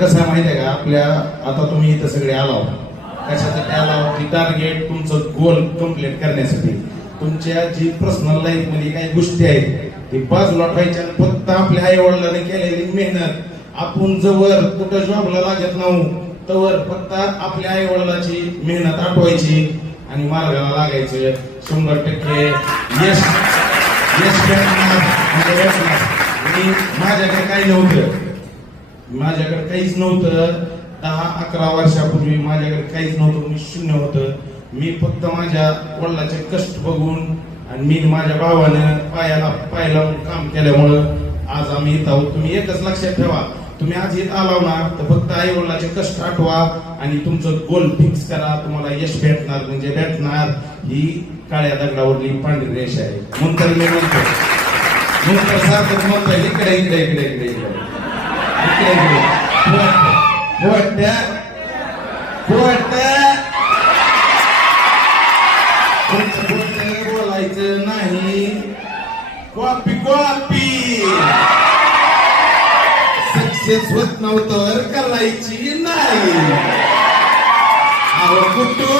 कसं आहे माहिती आहे का, आपल्या आता तुम्ही इथं सगळे आलाव कशासाठी आलाव की टार्गेट तुमचं गोल कम्प्लीट करण्यासाठी. तुमच्या जी पर्सनल लाईफ मध्ये काही गोष्टी आहेत ते बाजूला ठेवायच्या आणि फक्त आपल्या आई वडिलांनी केलेली मेहनत, आपण जवळ कुठं जॉबला लागत नव्हतो तवर फक्त आपल्या आई वडिलांची मेहनत आठवायची आणि मार्गाला लागायचं. 100% यश यश भेटणार म्हणजे भेटणार. आणि माझ्याकडे काही नव्हतं, माझ्याकडे काहीच नव्हतं. 10-11 वर्षापूर्वी माझ्याकडे काहीच नव्हतं, मी शून्य होतं. मी फक्त माझ्या वडिलांचे कष्ट बघून आणि मी माझ्या भावाने पाय लावून काम केल्यामुळं आज आम्ही इथं आहोत. तुम्ही एकच लक्षात ठेवा, तुम्ही आज इथं आलाव ना तर फक्त आई वडिलांचे कष्ट आठवा आणि तुमचं गोल फिक्स करा. तुम्हाला यश भेटणार म्हणजे भेटणार. ही काळ्या दगडावरली पांढरी रेषा आहे. नंतर मी म्हणतो, नंतर सारखं म्हणतो इकडे इकडे इकडे इकडे इकडे बोलायचं नाही. कॉपी कॉपी सक्सेस होत नव्हतं करायची नाही. अहो कुठून